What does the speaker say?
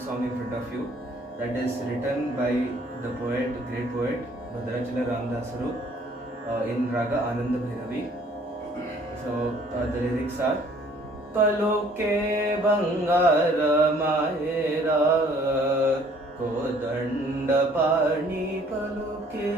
song in front of you that is written by the poet, great poet Bhadrachala Ramdasaru in Raga Ananda Bhairavi. So the lyrics are पलों के बंगार मायरा कोदंड पाणी पलों के